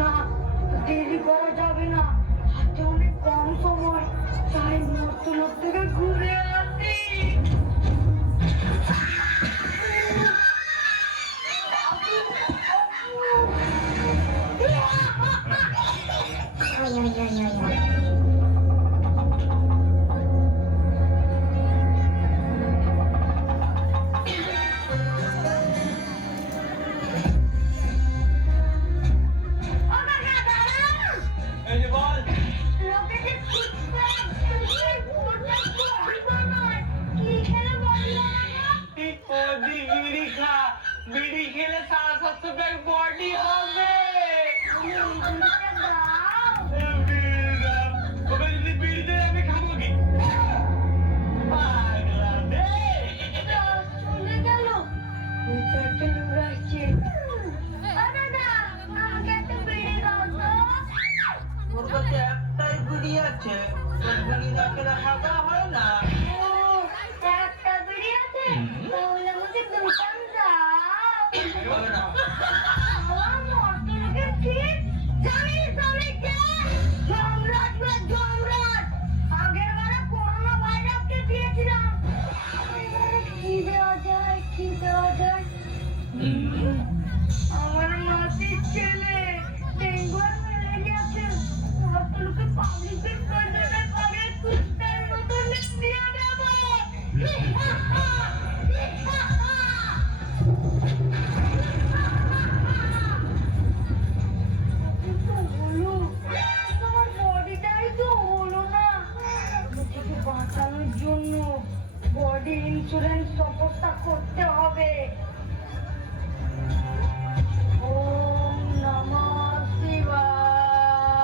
না, দেরি করা যাবে না, হাতে অনেক কম সময়, তাই মর্তলোক থেকে ঘুরে আসি। বিড়ি খেলে সারা সপ্তাহ বডি হবে। বিড়িতে আমি খাবো কি? চলে গেল, একটা লোক আসছে। দাদা, আমাকে একটা বিড়ি দাও তো। ওর কাছে একটাই বিড়ি আছে, ওর বিড়ি রাখে রাখা হয় না। একটা বিড়ি আছে, তাহলে আমাকে দোকান দাও। আমার মর্তলোকের ঠিক জানিস আমি কে? যমরাজ রে, যমরাজ। আগের বারে করোনা ভাইরাসকে দিয়েছিলাম, এবারে কি দেওয়া যায়, কি দেওয়া যায়? আমার মাসির ছেলে ডেঙ্গু আর ম্যালেরিয়া আছে, মর্তলোকে পাবলিক বিসর্জনের পরে কুত্তার মতো দিয়ে দেবো। বাঁচানোর জন্য বডি ইন্স্যুরেন্স ব্যবস্থা করতে হবে। ওম নমঃ শিবায়,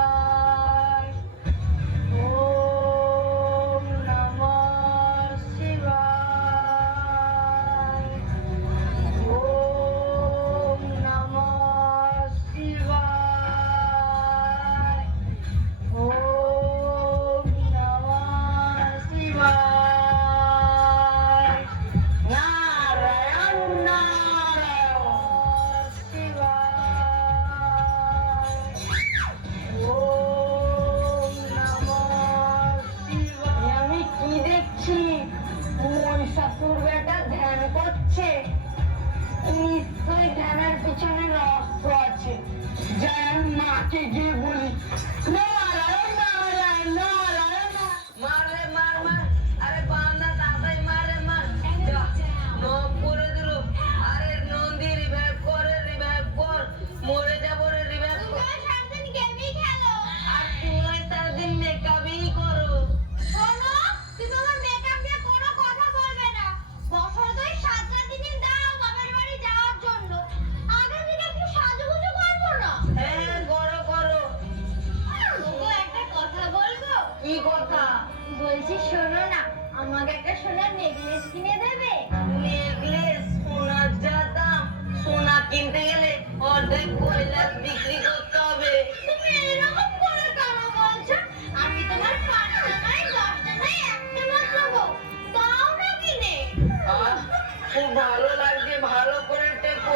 ওম নমঃ শিবায়, ওম নমঃ শিবায়, ওম নমঃ শিবায়। নারায়ণ নারায়ণ শিবায়, ওম নমঃ শিবায়। আমি কি দেখছি? মহিষাসুর বেটা ধ্যান করছে, নিশ্চয়ই ধ্যানের পিছনে রহস্য আছে। যাই আমি মাকে গিয়ে বলি, নারায়ণ নারায়ণ নারায়ণ। মারে মার মার, আরে বান্দা দাদাই মারে মার, নখ করে দিল। আরে নন্দী রিভাইভ করে, রিভাইভ কর, মরে যাবো রে, রিভাইভ কর। আর তুমি সারাদিন মেকআপই করো। শোনো, তুমি আমার মেকআপ নিয়ে কোনো কথা বলবে না। বছরে 7 দিন দাও বাবার বাড়ি যাওয়ার জন্য, আগে থেকে একটু সাজুগুজু করবো না? হ্যাঁ করো করো। ওগো, একটা কথা বলবো? কি কথা? বলছি শোনো না, আমাকে একটা সোনার নেকলেস কিনে দেবে? নেকলেস? সোনার যা দাম, সোনা কিনতে গেলে অর্ধেক কৈলাস বিক্রি করতে হবে। তুমি এরকম করে কেন বলছো? আমি তোমার 5 টাকায় 10 টাকায় একটা মাছ দেবো, দাও না কিনে। আহ, খুব ভালো লাগছে, ভালো করে টেপো।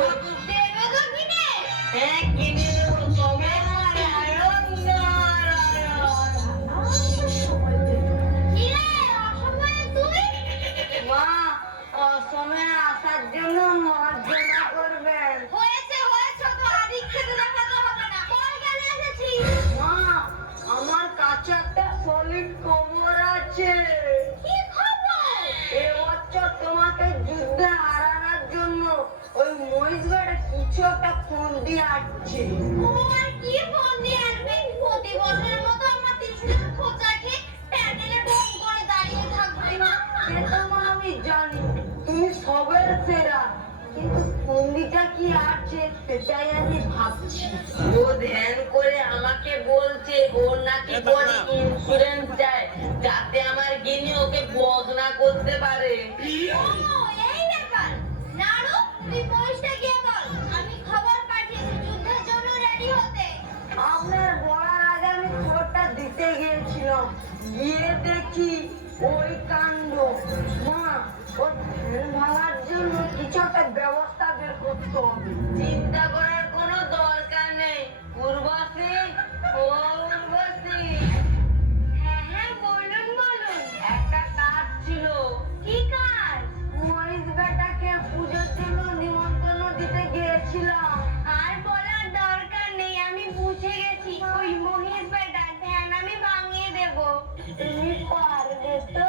দেবে তো কিনে? হ্যাঁ কিনে দেবো, তবে নারায়ণ নারায়ণ। কি রে, অসময়ে তুই? মা, অসময়ে আসার জন্য মার্জনা করবেন। হয়েছে হয়েছে, তো আদিক খেতে দেখাতে হবে না। বল কেন এসেছিস? মা, আমার কাছে একটা সলিড খবর আছে। কি খবর? এবছর তোমাকে যুদ্ধে হারানোর জন্য ওই মহিষ বেটা কিছু একটা ফোন দিয়ে আসছে। ও আর কি ফোন দিয়ে আসবে? প্রতি বছরের মতো আমার ত্রিশুলের খোঁচা খেয়ে প্যান্ডেলে ঢং করে দাঁড়িয়ে থাকবে না। সেটা মা আমি জানি, তুমি সবের সেরা, কিন্তু ফন্দিটা কি আছে সেটাই আমি ভাবছি। ও ধ্যান করে আমাকে বলছে ওর নাকি বডি ইন্স্যুরেন্স চায়, যাতে আমার গিনি ওকে বদনা করতে পারে। ও, এই ব্যাপার। নাড়ু, তুই মহিষটা গিয়ে বল আমি খবর পাঠিয়েছি যুদ্ধের জন্য রেডি হতে। আপনার বলার আগে আমি খবরটা দিতে গিয়েছিলাম, গিয়ে দেখি ওই কাণ্ড। মা, ওর ধ্যান ভাঙার জন্য কিছু একটা ব্যবস্থা বের করতে হবে। চিন্তা করার তুমি পারবে তো?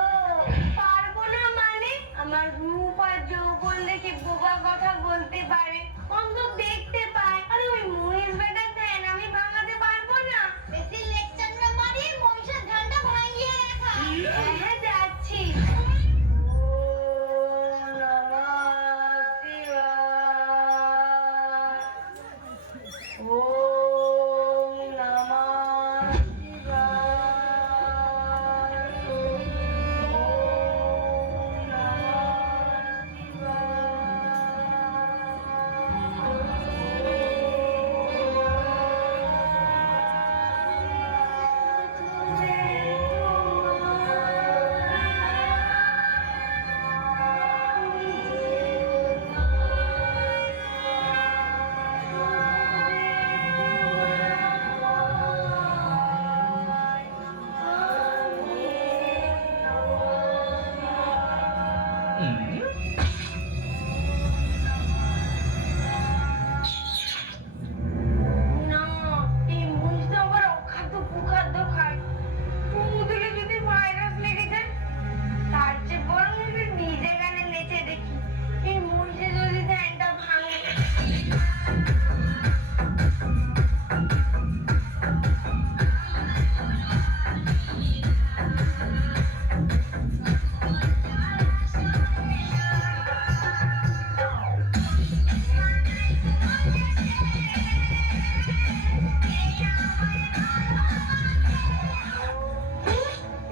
পারবো না মানে? আমার রূপ আর যৌবন দেখে বোবা কথা বলতে পারে, অন্ধ দেখতে পায়। আরে ওই মহিষ বেটার ধ্যান আমি ভাঙাতে পারবো না। বেশি লেকচার না মারি, মহিষের ধ্যানটা ভাঙিয়ে রাখা। হ্যাঁ যাচ্ছি। ওম নমঃ শিবায়। ওম নমঃ শিবায়। ওম নমঃ না, এই মহিষটা আবার অখাদ্য কুখাদ্য খায়। কুমু দিলে যদি ভাইরাস লেগে যায়, তার চেয়ে বরং যদি নিজে গানে নেচে দেখি, এই মহিষে যদি ধ্যানটা ভাঙে।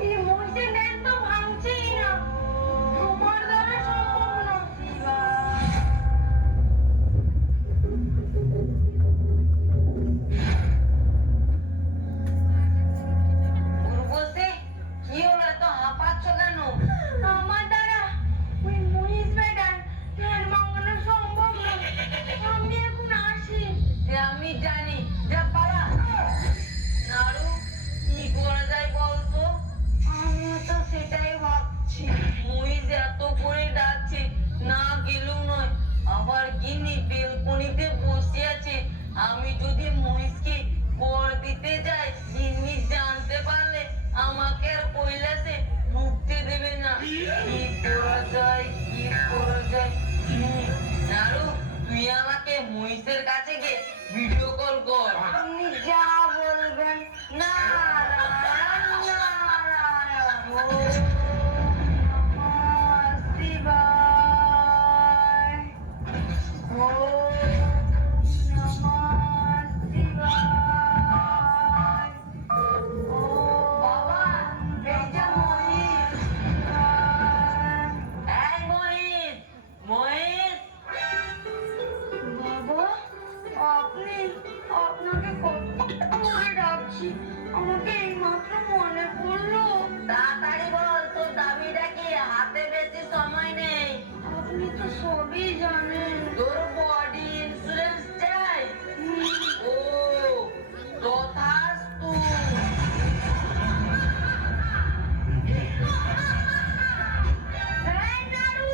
এই মহিষের ধ্যান তো ভাঙছেই না, তোমার দ্বারা সম্ভব না। উর্বশী, কি হলো? এত হাঁপাচ্ছ কেন? আমার দ্বারা ওই মহিষ বেটার ধ্যান ভাঙানো সম্ভব না। আমি এখন আসি। সে আমি জানি, যা পারা। নাড়ু, কি করা যায় বলতো? আমিও তো সেটাই ভাবছি। মহিষ এত করে ডাকছে, না গেলেও নয়। আবার গিন্নি বেলকনিতে বসে আছে। আমি যদি মহিষকে কর দিতে যাই, গিন্নি জানতে পারলে আমাকে আর কৈলাসে ঢুকতে দেবে না। কি করা যায়, কি করা যায়? নাড়ু, তুই আমাকে মহিষের কাছে গিয়ে ভিডিও কল কর। আপনি যা বলবেন। নারায়ণ নারায়ণ। ওম নমঃ শিবায়। ওম নমঃ শিবায়। বাবা, এই যে মহিষ। এই মহিষ, মহিষ। বাবা, আপনি? আপনাকে কত করে ডাকছি, আমাকে এইমাত্র মনে পড়লো। তাড়াতাড়ি বল, তোর দাবিটা কি? হাতে বেশি সময় নেই। আপনি তো সবই জানেন। তোর বডি ইন্স্যুরেন্স চাই? ও, তথাস্তু। এই নাড়ু,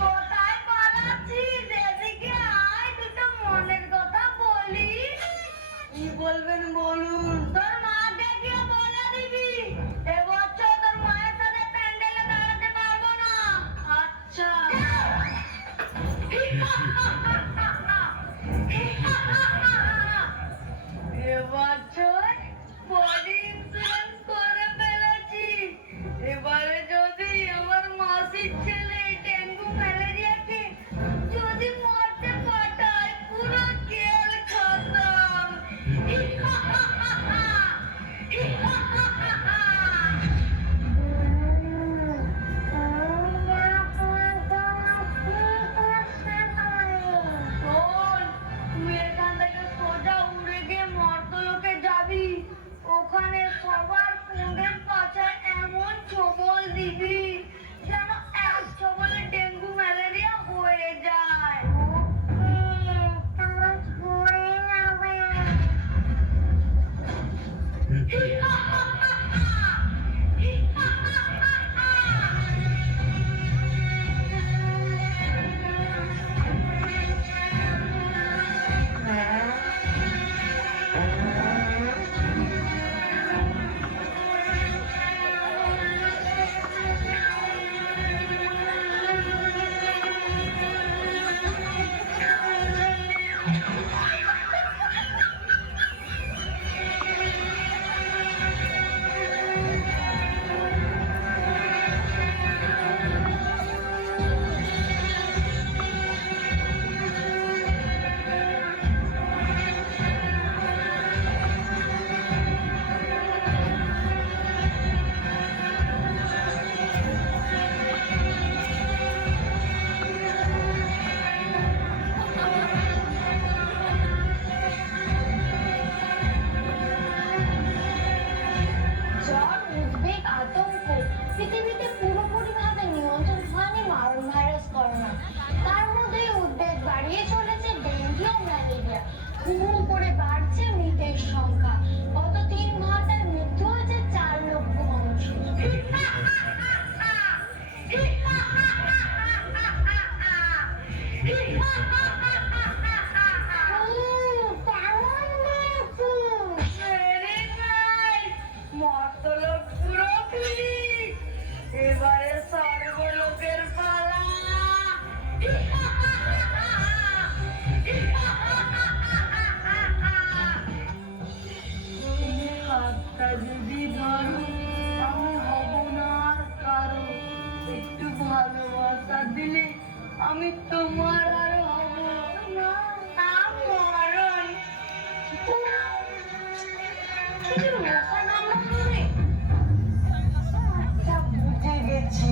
কোথায় পালাচ্ছিস? এদিকে আয়, দুটো মনের কথা বলি। কি বলবেন বলুন। তোর মাকে গিয়ে বলে দিবি, এবছর তোর মায়ের সাথে প্যান্ডেলে দাঁড়াতে পারবো না। আচ্ছা। এবছর বডি ইন্স্যুরেন্স করে ফেলেছি। এবারে যদি আমার মাসির ছেলে ডেঙ্গু ম্যালেরিয়াকে যদি মরতে পাঠায়, পুরো খেল খতম। শোন, তুই এখান থেকে একটু ভালোবাসা দিলে আমি তোমার আর হব না। মরণ বুঝে গেছি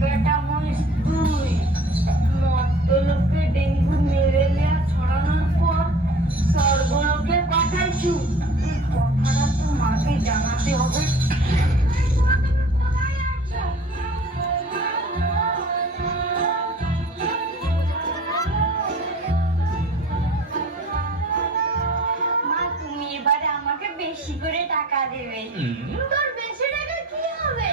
বেটা মনিস তুই মর্তলোকে ডেঙ্গু মেরে নেওয়া ছড়ানোর পর স্বর্গলোকে পাঠাইছু। এই কথাটা তো মাকে জানাতে হবে। মা তুমি এবারে আমাকে বেশি করে টাকা দেবে। তোর বেশি টাকা কি হবে?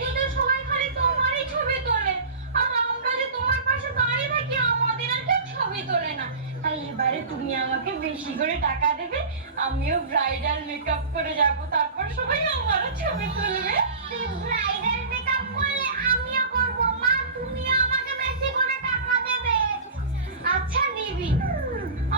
তোদের সবাই খালি তোমারই ছবি তোলে, আর আমরা যে তোমার পাশে দাঁড়িয়ে থাকি আমাদের আর কেউ ছবি তোলে না। তাই এবারে তুমি আমাকে বেশি করে টাকা দেবে, আমিও ব্রাইডাল মেকআপ করে যাব, তারপর সবাই আমারও ছবি তুলবে। তুই ব্রাইডাল মেকআপ করলে আমিও করব। মা তুমিও আমাকে বেশি করে টাকা দেবে। আচ্ছা দিবি।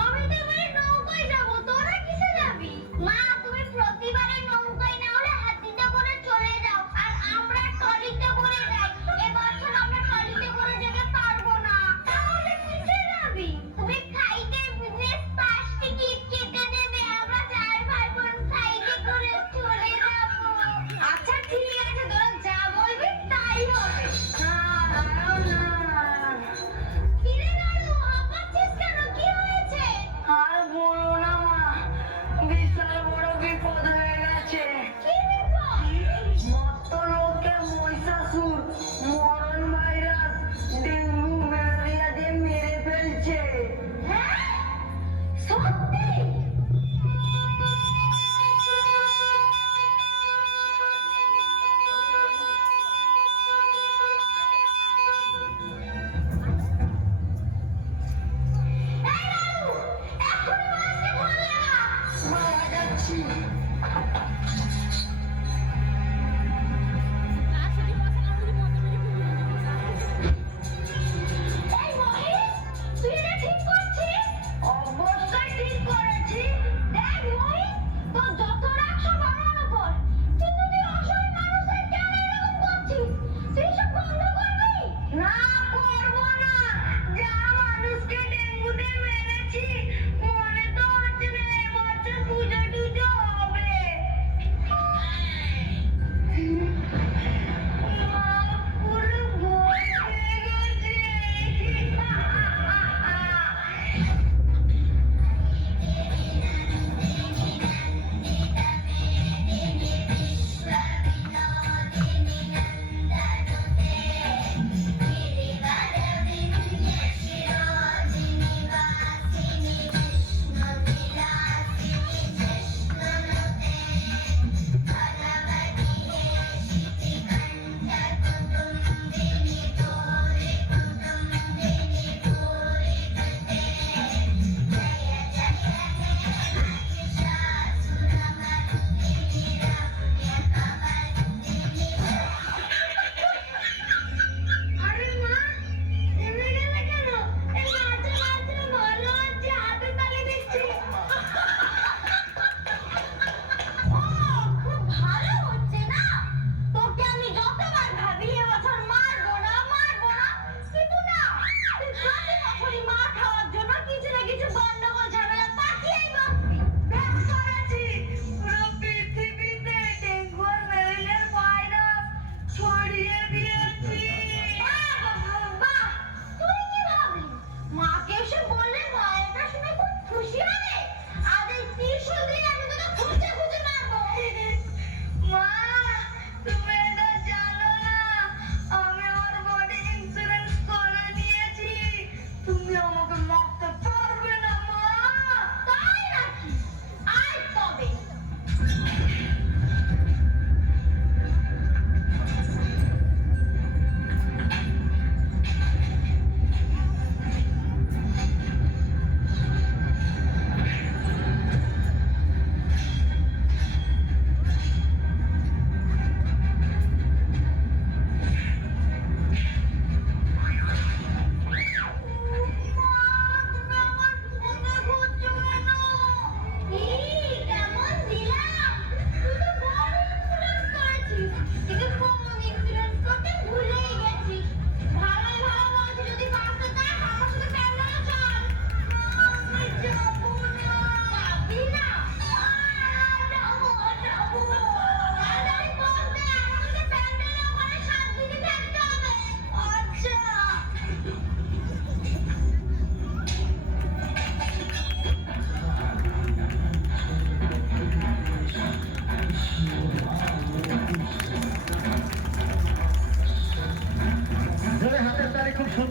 আমি তো এবারে নৌকায় যাব, তোরা কিসে যাবি? মা তুমি প্রতিবারে নৌকায় না হলে হাতিতে করে চলে যাও, আর আমরা ট্রলিতে করে যাই। এবছর আমরা ট্রলিতে করে যেতে পারবো না। তাহলে কিসে যাবি? তুমি ফ্লাইটে বিজনেস পাস টিকিট কেটে দেবে, আমরা চার ভাই বোন ফ্লাইটে করে চলে যাব। আচ্ছা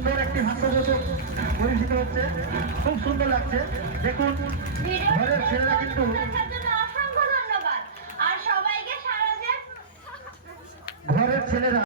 সুন্দর একটি হাস্যবোধক পরিচিত হচ্ছে, খুব সুন্দর লাগছে। দেখুন ঘরের ছেলেরা কিন্তু দেখার জন্য অসংখ্য ধন্যবাদ। আর সবাইকে সারা যে ঘরের ছেলেরা